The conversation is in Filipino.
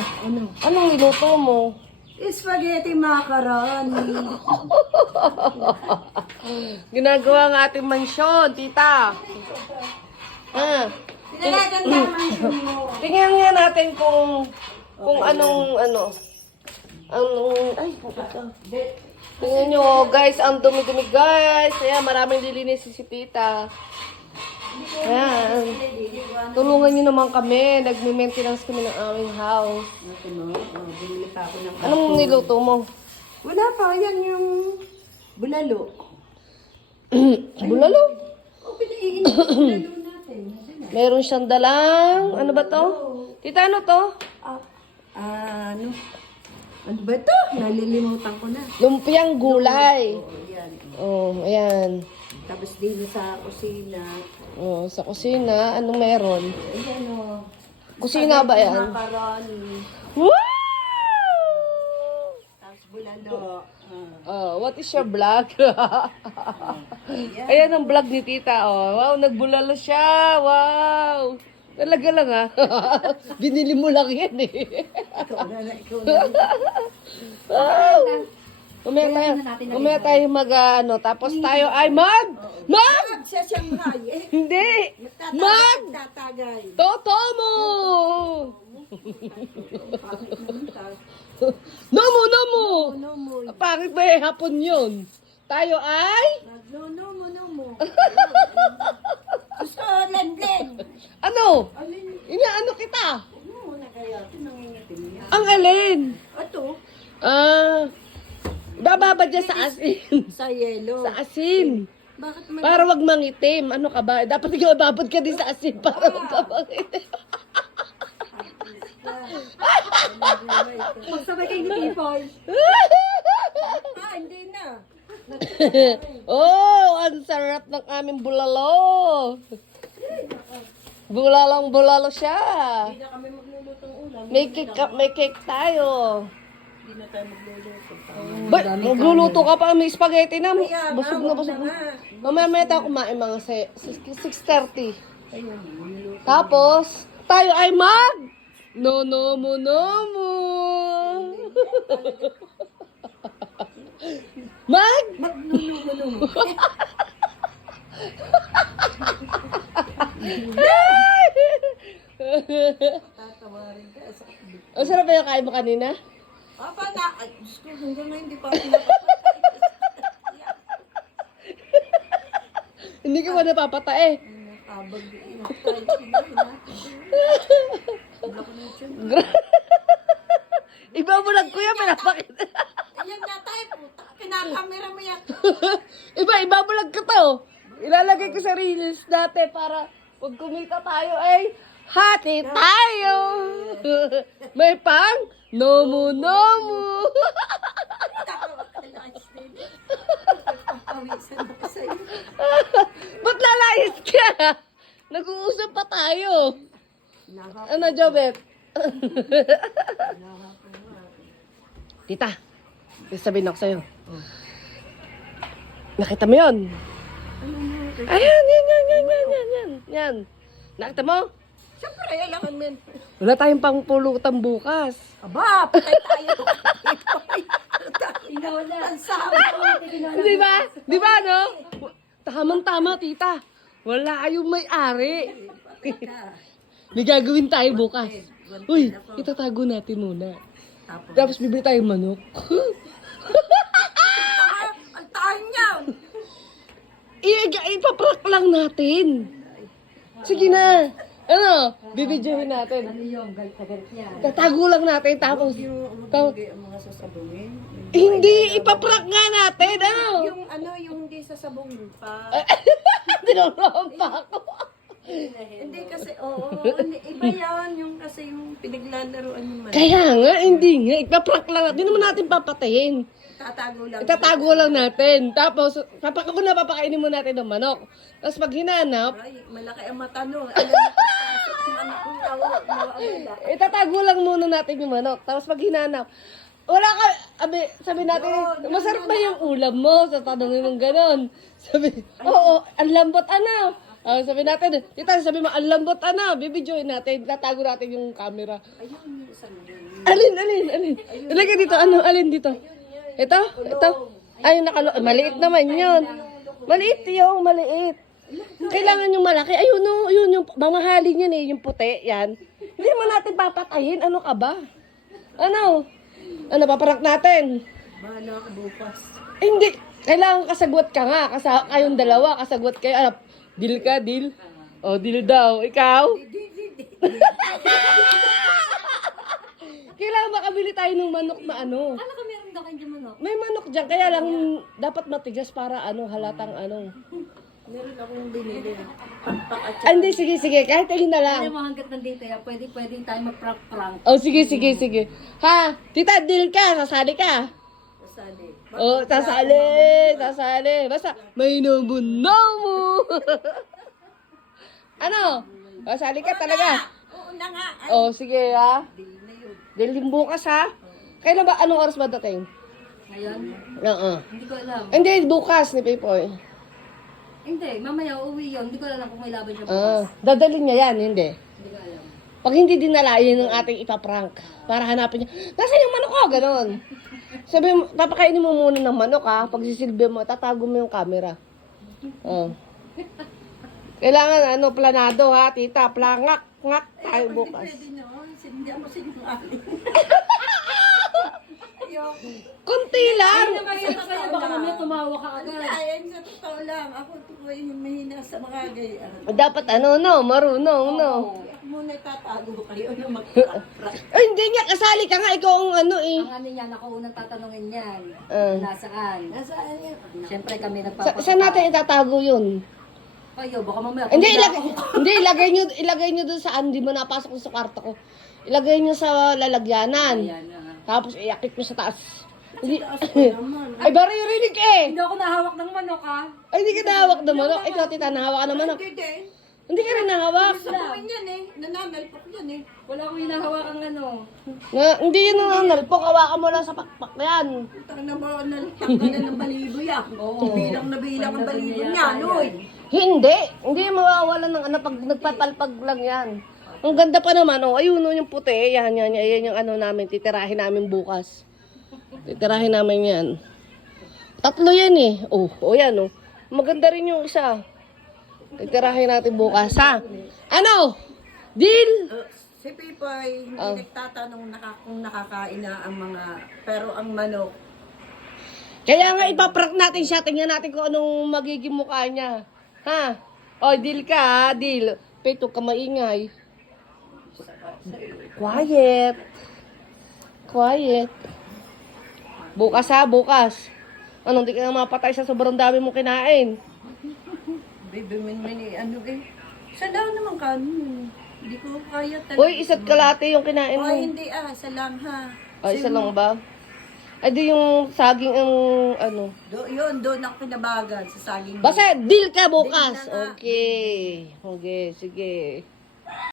Ano? Anong niluto mo? Spaghetti macaroni. Ginagawa ng ating mansyon, tita. Pinagaganda mansion mo. Tingnan nga natin kung anong ay, pupunta. Tingnan nyo, guys, ang dumi-dumi, guys. Ayan, maraming lilinis si tita. Ayan. Tulungan nyo naman kami. Nagme-maintenance kami ng aming house. Bumili pa ako ng Anong niluto mo? Wala pa, yan yung bulalo. Bulalo? O, pinaiin yung bulalo natin. Meron siyang dalang, ano ba to? Tita, ano to? Ano? Ano ba ito? Nalilimutan ko na. Lumpiang gulay. O, yan. Oh, ayan. Tapos din sa kusina. Oh, sa kusina, anong meron? Ayan o. Kusina ba yan? Macaroni. Woo! Tapos bulalo. Oh, what is your vlog? Ayan ang vlog ni tita. Oh. Wow, nagbulalo siya. Wow. Talaga lang ha. Binili mo lang yan eh. Ikaw na. Wow. Umaya tayo mag tapos tayo ay mag! Sa Shanghai eh. Hindi! Tatagay. Totomo! Nomo! No mo. Pangit ba eh, hapon yun? Tayo ay? No mo. Gusto, len. Ano? Alin? Inaano kita? Ano na kaya? Ito nangingitim niya. Ang alin? Ito, Bababa dyan sa asin. sa yelo. Sa asin. Bakit Para wag mangitim. Ano ka ba? Dapat ikaw babad ka din sa asin para wag ka mangitim. Magsabay kayo ni Tipoy. Hindi na. Oh, ang sarap ng aming bulalo. Bulalo siya. Hindi na kami maglulutong ulam. May cake tayo. Hindi na tayo magluluto. Ba, magluluto ka pa, may spaghetti na. Kaya, Busog na busog na. Mamaya tayo kumain mga 6:30. Ayun, magluluto. Tapos, tayo ay No mo. Magluluto. Tatawarin ka. Ang sarap ba yung kain mo kanina? Apa na? Ay, Diyos ko, hanggang ngayon hindi pa ako napapatay. Hindi ka ba napapatae? Nakabag din. Iba mo lang kuya, pinapakita. Ayan na tayo, puta. Kinakamera mo yan. Iba mo lang ka to. Ilalagay ko sa reels dati para pag kumita tayo ay hati tayo. May pang nomu. Pawisan ako sa'yo. Ba't lalayas ka? Nag-uusap pa tayo. Ano, Jobet? Tita, sabihin ako sa'yo. Nakita mo yun? Ayan, yan. Nakita mo? Siyempre, alam mo. Wala tayong pangpulutan bukas. Aba, patay tayo. Ikaw na. Ang sama. Di ba, no? Tamang-tama, tita. Wala kayong may-ari. May gagawin tayo bukas. Uy, itatago natin muna. Tapos bibili tayong manok. Ang tahan niya. Ipaprank lang natin. Sige na. Ano? Bibidyohin natin. Tatago lang natin. Tapos, Ang mga sasabungin. hindi, ipaprank nga natin. Ano? Yung hindi sasabungin pa. Tinulungan pa ako. Hindi kasi, iba yan. Yung kasi yung pinaglalaroan yung manok. Kaya nga, hindi nga. Ipaprank lang natin. Hindi naman natin papatayin. Tatago lang. Itatago lang natin. Tapos, papakainin mo natin ng manok. Tapos pag hinanap, Ay, malaki ang mata no. Alam mo, pagpasok ng manok kung nawawala. itatago lang muna natin yung manok. Tapos pag hinanap, wala ka, sabi natin, masarap ba yung ulam mo? Sa tanongin mong ganon. Sabi, oo, ang lambot ano? Sabi natin, tita, sabi mo, ang lambot bibidyoin natin, tatago natin yung camera. Ayun, yung isang yun. Alin. Ilagay dito, alin dito? Ito? Ay, maliit naman yun. Maliit yung maliit. Kailangan yung malaki. Ayun, no, yun yung mamahalin yun yung puti, yan. Hindi mo natin papatayin, ano ka ba? Ano, paparak natin. Bahala ka bukas. Hindi, kailangan kasagwat ka nga. Kayong dalawa, kasagwat kayo. Deal ka, deal? Deal daw. Ikaw? Kailangan makabili tayo ng manok na ano. Ano ka meron daw kayo manok? May manok dyan, kaya lang dapat matigas para halatang Meron akong binili. Pakpak at Hindi, sige. Kahit ayun na lang. Alam mo hanggat nandito, pwede tayo mag-prank-prank. Sige. Ha? Tita, deal ka. Sasali ka. sali. Sasali. Basta, may nabunaw mo. Ano? Sasali ka talaga. Oo na nga. Sige ha. Di na yun. Deal din bukas ha. Kailan ba? Anong oras ba dating? Ngayon? Oo. Hindi ko alam. Hindi, bukas ni Pipoy. Hindi, mamaya uuwi yun. Hindi ko alam kung may laban siya bukas. Dadalhin niya yan, hindi. Hindi ko alam. Pag hindi dinala, yun ang ating ipaprank. Para hanapin niya, nasaan yung manok ko? Ganon. Sabi mo, papakainin mo muna ng manok ha. Pag sisilbi mo, tatago mo yung camera. Kailangan, planado ha, tita. Plangak tayo bukas. Pwede naman. Hindi ako sinungaling. Ayoko. Kunti lang. Baka mamaya tumawa ka agad. Ay, sa totoo lang. Ako po yung mahina sa mga gayaan. Dapat marunong, no? Ako muna tatago kayo yung magpaprak. Ay, hindi nga, kasali ka nga. Ikaw ang Ang ano niyan, ako unang tatanungin yan. Nasaan? Nasaan yan? Siyempre kami nagpapasok. Saan natin itatago yun? Kayo, baka mamaya. Hindi, ilagay nyo dun sa hindi mo napasok sa kwarto ko. Ilagay nyo sa lalagyanan. Ayan, Tapos iakit mo sa taas. Hindi. Taas ko naman. Ay, baririnig eh! Hindi ako nahawak ng manok ha. Ay, hindi ka nahawak ng manok. Ikaw, tita, nahawak ka ng manok. Hindi din. Hindi ka rin nahawak. Sa buwan yan nananalpok yan Wala akong hinahawakang ano. Hindi yun ang nalpok. Hawakan mo lang sa pakpak yan. Tang na ba nalpak ka na ng balibo yan? Oo. Bilang na bilang ang balibo Nandun niya, yata noy. Hindi mawawalan ng pag nagpapalpag lang yan. Ang ganda pa naman, ayun yung puti. Yan yung namin, titirahin namin bukas. Titirahin namin yan. 3 yan eh. Yan Maganda rin yung isa. Titirahin natin bukas, ha? Ano? Deal? Si Pipoy, hindi nagtatanong kung nakakain na ang mga, pero ang manok, Kaya nga ipaprank natin siya. Tingnan natin kung anong magiging mukha niya. Ha? Deal ka ha? Deal. Peto ka maingay. Quiet. Bukas ha, bukas. Hindi ka na mapatay sa sobrang dami mo kinain. bibimin Sa lang naman kanin. Hindi ko kaya talaga. Uy, isa't kalate yung kinain mo. Hindi sa lang ha. Isa lang ba? Ay, di yung saging ang Doon ako pinabagan sa saging. Basta deal ka bukas. Deal na nga. Okay, sige.